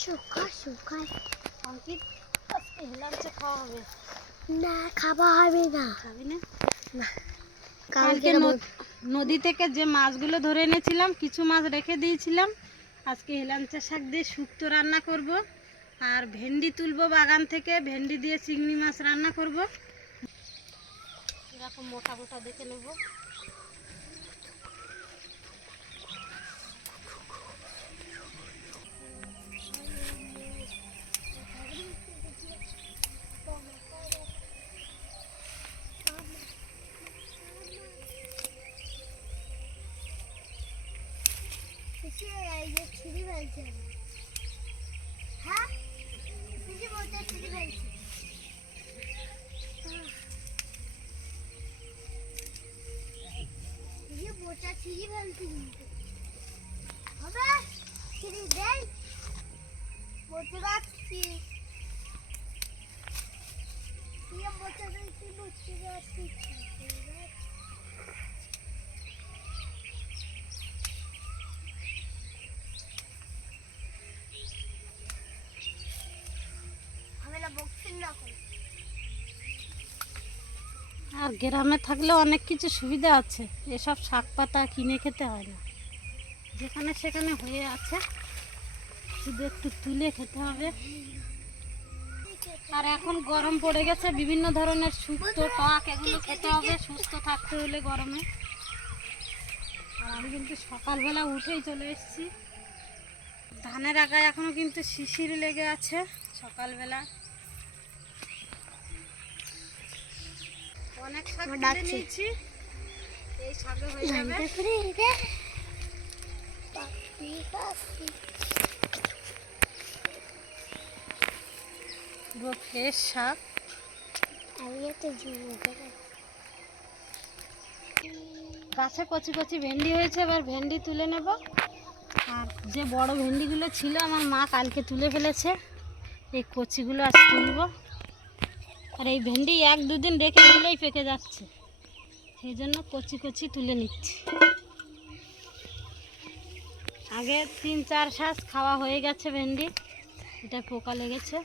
শুকা শুকায় অঙ্কিত আজকে হিলাঞ্চে খাওয়া হবে। না খাওয়া হবে না। খাবি না? কালকে কালকে নদী থেকে যে মাছগুলো ধরে এনেছিলাম কিছু মাছ রেখে দিয়েছিলাম। আজকে হেলাঞ্চা শাক দিয়ে শুক্তো রান্না করব। আর ভেন্ডি তুলবো বাগান থেকে। ভেন্ডি দিয়ে চিংড়ি মাছ রান্না করব। এরকম মোটা মোটা দেখে নেব ছুরি ফেলছে হ্যাঁ পিসি বলছে ছুরি ফেলছে পিসি বোচা ছুরি ফেলছে কিন্তু হবে ছুরি দেন বোচা রাখছি দিয়ে বোচা রাখছি বোচা রাখছি আমি না বক্সিং না করি আর গ্রামে থাকলে অনেক কিছু সুবিধা আছে। এসব শাক পাতা কিনে খেতে হয় না। যেখানে সেখানে হয়ে আছে। শুধু একটু তুলে খেতে হবে। আর এখন গরম পড়ে গেছে, বিভিন্ন ধরনের শুক্তো টক এগুলো খেতে হবে। সুস্থ থাকতে হলে গরমে। আর আমি কিন্তু সকালবেলা উঠেই চলে এসেছি। ধানের আগায় এখনও কিন্তু শিশির লেগে আছে সকালবেলা। অনেক শাক তুলে নিয়েছি। এই শাকে হয়ে যাবে। জানতে পারি রে পাপি পাপি পুরো ফ্রেশ শাক। আমি এত গাছে কচি কচি ভেন্ডি হয়েছে এবার ভেন্ডি তুলে নেব। আর যে বড় ভেন্ডিগুলো ছিল আমার মা কালকে তুলে ফেলেছে। এই কচিগুলো আজ তুলব। আর এই ভেন্ডি এক দুদিন রেখে দিলেই পেকে যাচ্ছে। সেই জন্য কচি কচি তুলে নিচ্ছি। আগে তিন চার শ্বাস খাওয়া হয়ে গেছে ভেন্ডি। এটা পোকা লেগেছে।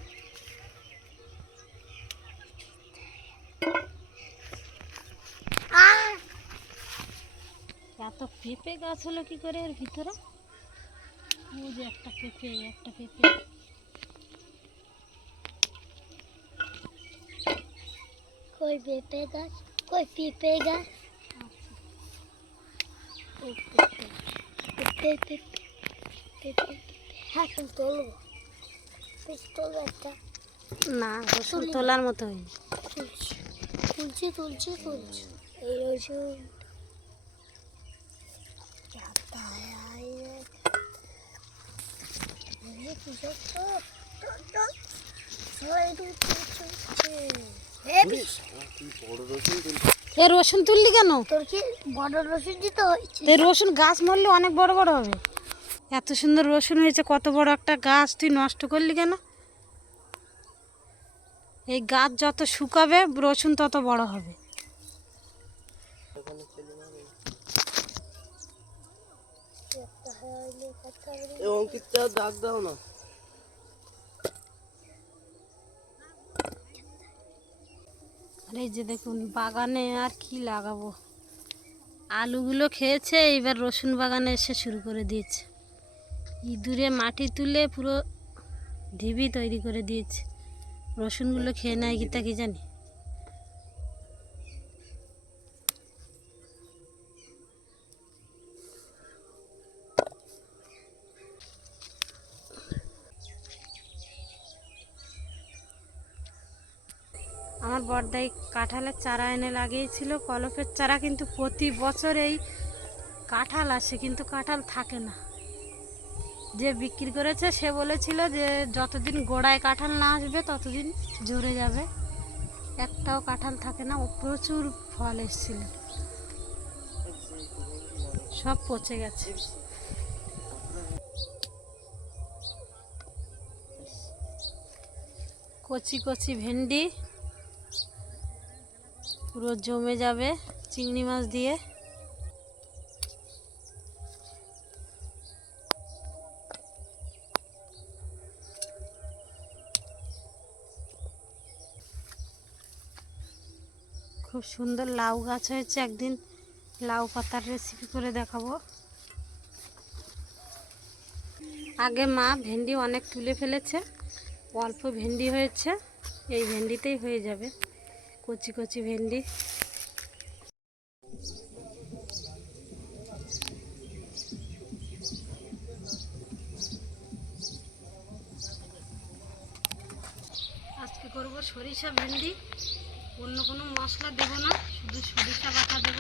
এত পেঁপে গাছ হলো কি করে এর ভিতরে? ও যে একটা পেঁপে একটা পেঁপে। কই পেঁপে গাছ কই পেঁপে গাছ পেঁপে পেঁপে হ্যাঁ তোলো তোলো একটা না রসুন তোলার মতো হয়নি। তুলছি তুলছি তুলছি। এই রসুন সবাই এ রসুন তুললি কেন? বড় রসুন দিতে হয়েছে? রসুন গাছ মরলে অনেক বড় বড় হবে। এত সুন্দর রসুন হয়েছে কত বড় একটা গাছ তুই নষ্ট করলি কেন? এই গাছ যত শুকাবে রসুন তত বড় হবে। অঙ্কিতটা ডাক দাও না। আর এই যে দেখুন, বাগানে আর কি লাগাবো? আলুগুলো খেয়েছে, এবার রসুন বাগানে এসে শুরু করে দিয়েছে। ইঁদুরে মাটি তুলে পুরো ঢিবি তৈরি করে দিয়েছে। রসুনগুলো খেয়ে নেয় কি তা কি জানি? কাঁঠালের চারা এনে লাগিয়েছিল। কলপের চারা কিন্তু প্রতি বছর এই কাঁঠাল আসে, কিন্তু কাঁঠাল থাকে না। যে বিক্রি করেছে, সে বলেছিল যে যতদিন গোড়ায় কাঁঠাল না আসবে, ততদিন ঝরে যাবে। একটাও কাঁঠাল থাকে না, ও প্রচুর ফল এসেছিল। সব পচে গেছে। কচি কচি ভেন্ডি পুরো জমে যাবে চিংড়ি মাছ দিয়ে। খুব সুন্দর লাউ গাছ হয়েছে, একদিন লাউ পাতার রেসিপি করে দেখাবো। আগে মা ভেন্ডি অনেক তুলে ফেলেছে, অল্প ভেন্ডি হয়েছে, এই ভেন্ডিতেই হয়ে যাবে। কচি কচি ভেন্ডি। আজকে করব সরিষা ভেন্ডি। অন্য কোনো মশলা দেব না, শুধু সরিষা বাটা দেব।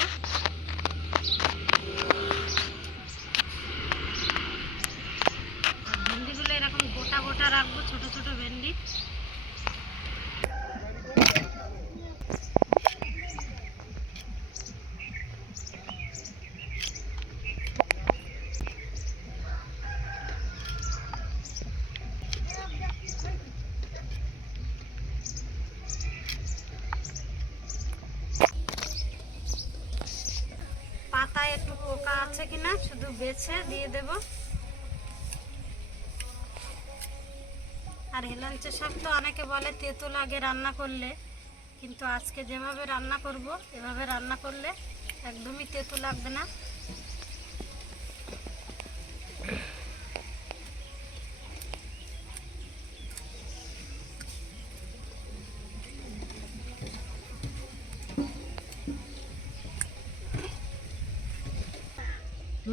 ভেন্ডিগুলো এরকম গোটা গোটা রাখব, ছোট ছোট ভেন্ডি পাতায় একটু পোকা আছে কিনা শুধু দিয়ে দেব। আর হেলাঞ্চে শাক তো অনেকে বলে তেতো লাগে রান্না করলে, কিন্তু আজকে যেভাবে রান্না করব, এভাবে রান্না করলে একদমই তেতো লাগবে না।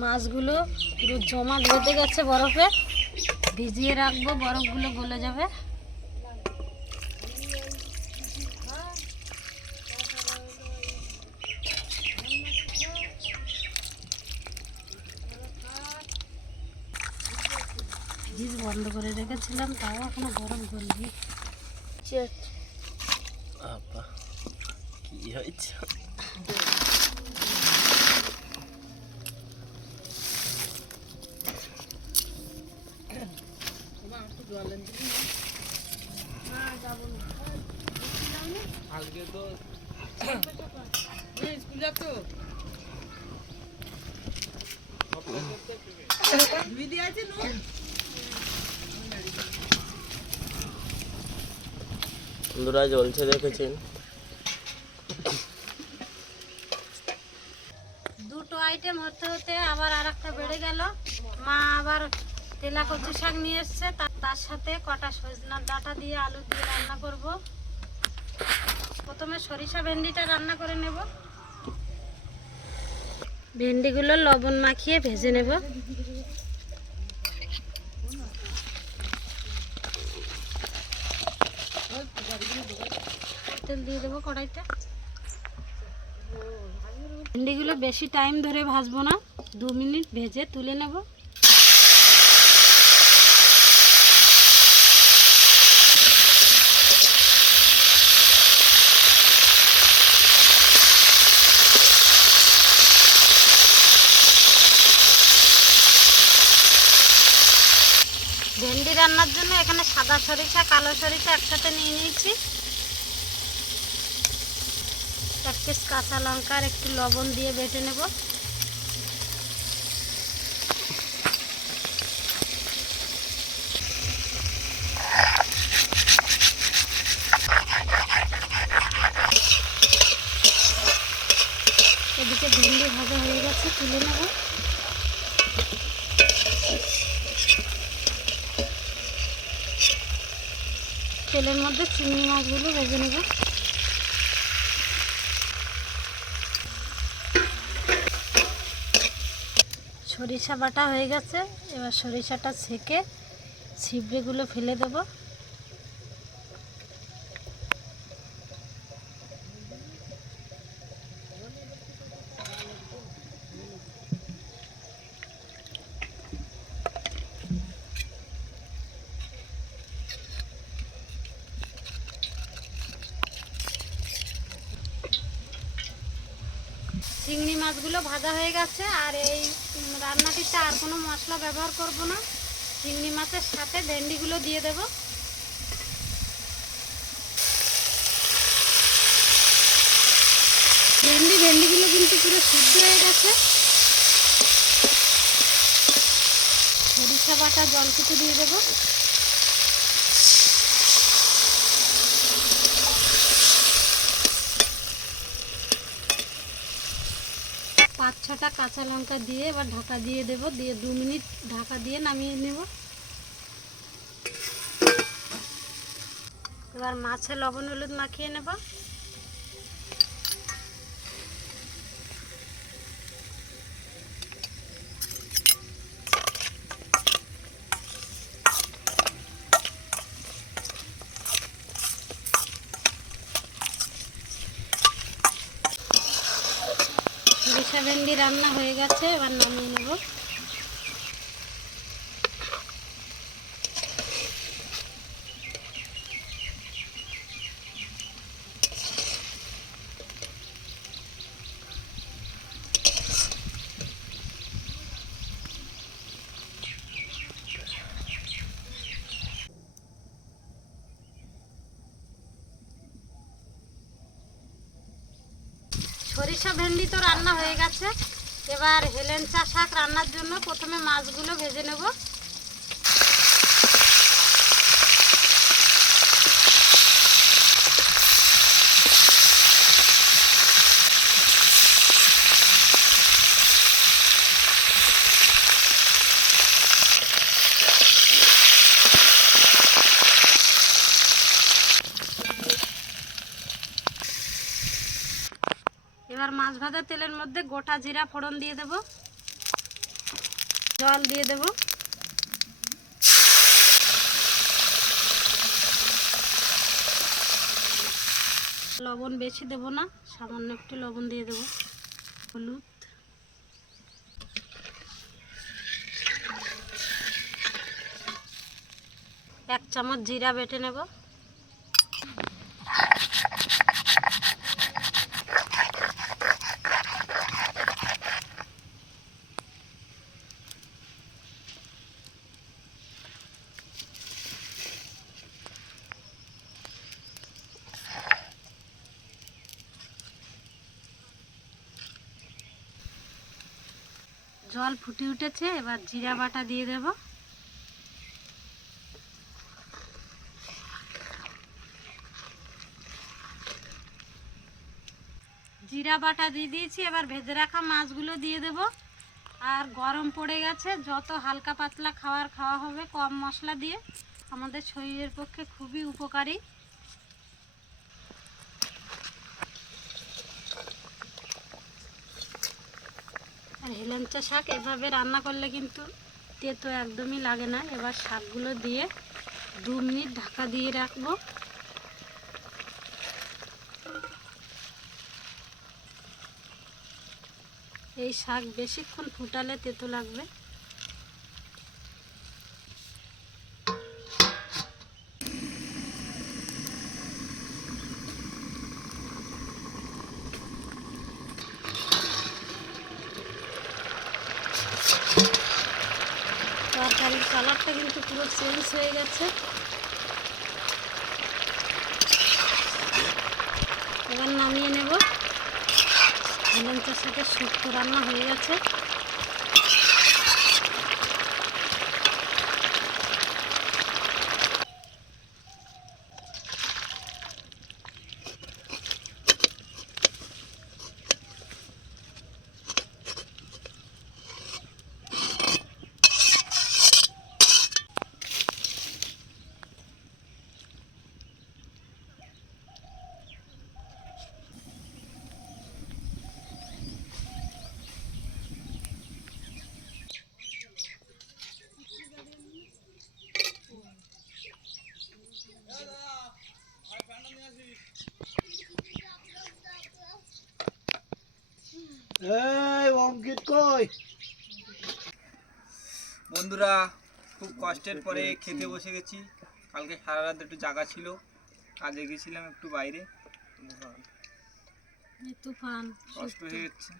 মাছগুলো পুরো জমা বেঁধে গেছে বরফে। ভিজিয়ে রাখব বরফগুলো গলে যাবে। ফ্রিজ বন্ধ করে রেখেছিলাম তাও এখনও গরম করবি কি হয়েছে? আজকে তো বন্ধুরা জ্বলছে দেখেছেন। দুটো আইটেম হতে হতে আবার আর একটা বেড়ে গেল। মা আবার তেলা কচু শাক নিয়ে এসছে তার সাথে কটা সজনার ডাটা দিয়ে আলু দিয়ে রান্না করব। প্রথমে সরিষা ভেন্ডিটা রান্না করে নেব। ভেন্ডিগুলো লবণ মাখিয়ে ভেজে নেব। তেল দিয়ে দেবো কড়াইতে। ভেন্ডিগুলো বেশি টাইম ধরে ভাজবো না, দু মিনিট ভেজে তুলে নেব ভেন্ডি রান্নার জন্য এখানে সাদা সরিষা, কালো সরিষা একসাথে নিয়ে নিয়েছি। এক পিস কাঁচা লঙ্কা আর একটু লবণ দিয়ে বেটে নেব। এদিকে ভিন্ডি ভাজা হয়ে গেছে, তুলে নেব। তেলের মধ্যে চিংড়ি মাছগুলো ভেজে নেব। সরিষা বাটা হয়ে গেছে, এবার সরিষাটা ছেঁকে ছিবড়েগুলো ফেলে দেব চিংড়ি মাছগুলো ভাজা হয়ে গেছে, আর এই রান্নাটিতে আর কোনো মশলা ব্যবহার করব না। চিংড়ি মাছের সাথে ভেন্ডিগুলো দিয়ে দেব। ভেন্ডি, ভেন্ডিগুলো কিন্তু পুরো সিদ্ধ হয়ে গেছে। সরিষা বাটা জল কিছু দিয়ে দেবো। ছটা কাঁচা লঙ্কা দিয়ে এবার ঢাকা দিয়ে দেব। দিয়ে দু মিনিট ঢাকা দিয়ে নামিয়ে নেব। এবার মাছে লবণ হলুদ মাখিয়ে নেব সরিষা ভেন্ডি রান্না হয়ে গেছে এবার নামিয়ে নেব সরিষা ভেন্ডি তো রান্না হয়ে গেছে এবার শাক রান্নার জন্য প্রথমে মাছগুলো ভেজে নেব। এবার মাছ ভাজা তেলের মধ্যে গোটা জিরা ফোড়ন দিয়ে দেব। জল দিয়ে দেব। লবণ বেশি দেব না, সামান্য একটু লবণ দিয়ে দেব, হলুদ। এক চামচ জিরা বেটে নেব। জল ফুটে উঠেছে, এবার জিরা বাটা দিয়ে দেব। জিরা বাটা দিয়ে দিয়েছি, এবার ভেজে রাখা মাছগুলো দিয়ে দেব। আর গরম পড়ে গেছে, যত হালকা পাতলা খাওয়ার খাওয়া হবে কম মশলা দিয়ে, আমাদের শরীরের পক্ষে খুবই উপকারী। হেলেঞ্চা শাক এভাবে রান্না করলে কিন্তু তেতো একদমই লাগে না। এবার শাকগুলো দিয়ে দু মিনিট ঢাকা দিয়ে রাখব। এই শাক বেশিক্ষণ ফুটালে তেতো লাগবে তরকারির কালারটা কিন্তু পুরো চেঞ্জ হয়ে গেছে এবার নামিয়ে নেব হেলেঞ্চার সাথে শুক্তো রান্না হয়ে গেছে। অঙ্কিত কই? বন্ধুরা খুব কষ্টের পরে খেতে বসে গেছি। কালকে সারা রাত একটু জায়গা ছিল কাজে গেছিলাম একটু বাইরে। কষ্ট হয়ে যাচ্ছে।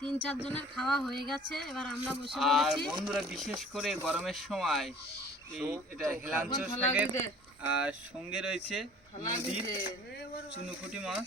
তিন চার জনের খাওয়া হয়ে গেছে এবার আমরা বসে আর বন্ধুরা বিশেষ করে গরমের সময় এই এটা হেলাঞ্চ শাকের আর সঙ্গে রয়েছে নদীর চুনুকুটি মাছ।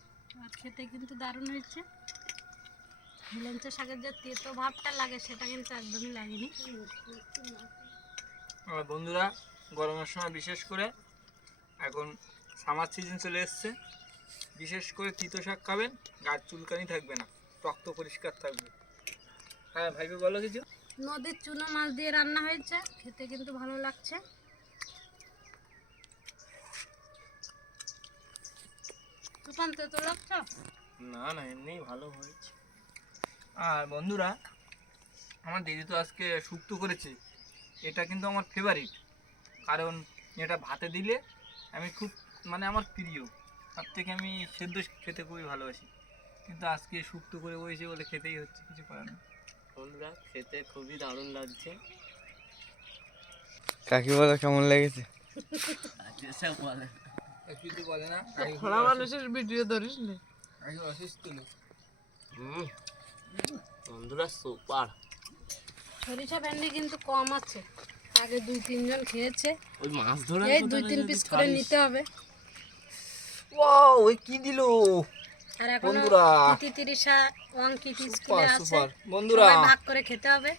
আর খেতে কিন্তু দারুণ হয়েছে। হেলেঞ্চ শাকের যে তেতো ভাবটা লাগে সেটা কিন্তু একদমই লাগেনি। আর বন্ধুরা গরমের সময় বিশেষ করে এখন সামার সিজন চলে এসছে। বিশেষ করে তিতো শাক খাবেন গাছ চুলকানি থাকবে না রক্ত পরিষ্কার থাকবে। হ্যাঁ ভাইকে বলো কিছু। নদীর চুনো মাছ দিয়ে রান্না হয়েছে খেতে কিন্তু ভালো লাগছে। লাগছে না না এমনি ভালো হয়েছে। আর বন্ধুরা আমার দিদি তো আজকে শুক্তো করেছে। এটা কিন্তু আমার ফেভারিট কারণ এটা ভাতে দিলে আমি খুব মানে আমার প্রিয়। তার থেকে আমি সেদ্ধ খেতে খুবই ভালোবাসি। কিন্তু আজকে শুক্তো করে বসেছে বলে খেতেই হচ্ছে কিছু করার নেই। বন্ধুরা খেতে খুবই দারুণ লাগছে। কাকি বলে কেমন লেগেছে? এসব বলে। মানুষের ভিডিও ধরিস নি? অসুস্থ বন্ধুরা সুপার। সরিষা ভেন্ডি কিন্তু কম আছে। আগে দুই তিনজন খেয়েছে। ওই মাছ ধরার এই দুই তিন পিস করে নিতে হবে। ওয়াও ওই কি দিলো? আর এখনও বন্ধুরা। তিতি তিরিশা অঙ্কিত স্কুলে সুপার আছে। সুপার। বন্ধুরা। ভাগ করে খেতে হবে।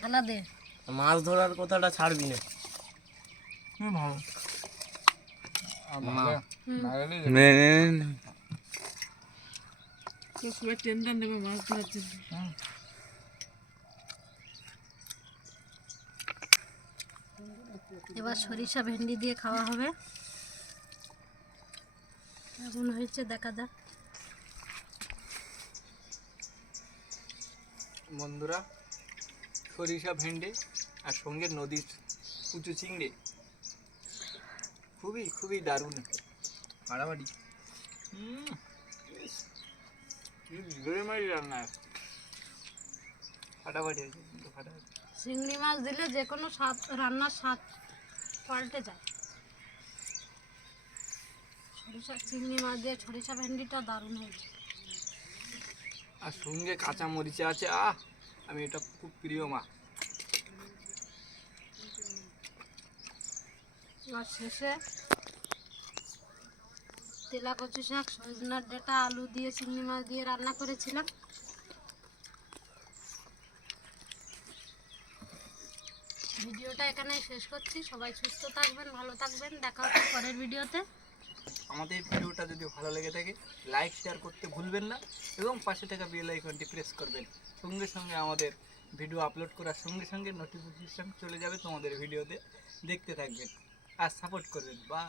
থালা দে মাছ ধরার কথাটা ছাড়বি না হুম, ভালো আর মা। ভালো- ভালো লেগেছে। নে নে নে, নে। হুম। এবার সরিষা ভেন্ডি দিয়ে খাওয়া হবে কেমন হয়েছে দেখা যাক বন্ধুরা সরিষা ভেন্ডি আর সঙ্গে নদীর উঁচু চিংড়ি। খুবই খুবই দারুণ ফাড়াবাড়ি হুম। কি জোরে মারি রান্না ফাটাফাটি হয়েছে ফাটাফাটি। চিংড়ি মাছ দিলে যে কোনো স্বাদ রান্নার স্বাদ পাল্টে যায়। সরিষা চিংড়ি মাছ দিয়ে সরিষা ভেন্ডিটা দারুণ হয়েছে। আর সঙ্গে কাঁচা মরিচা আছে আহ! আমি এটা খুব প্রিয় মা। শেষে তেলা কচু শাক, সজনার ডাঁটা, আলু দিয়ে, চিংড়ি মাছ দিয়ে রান্না করেছিলাম। ভিডিওটা এখানে শেষ করছি। সবাই সুস্থ থাকবেন, ভালো থাকবেন। দেখা হচ্ছে পরের ভিডিওতে। আমাদের ভিডিওটা যদি ভালো লেগে থাকে লাইক শেয়ার করতে ভুলবেন না এবং পাশে থাকা বেল আইকনটি প্রেস করবেন। সঙ্গে সঙ্গে আমাদের ভিডিও আপলোড করার সঙ্গে সঙ্গে নোটিফিকেশন চলে যাবে তোমাদের ভিডিওতে। দেখতে থাকবেন। আর সাপোর্ট করবেন। বা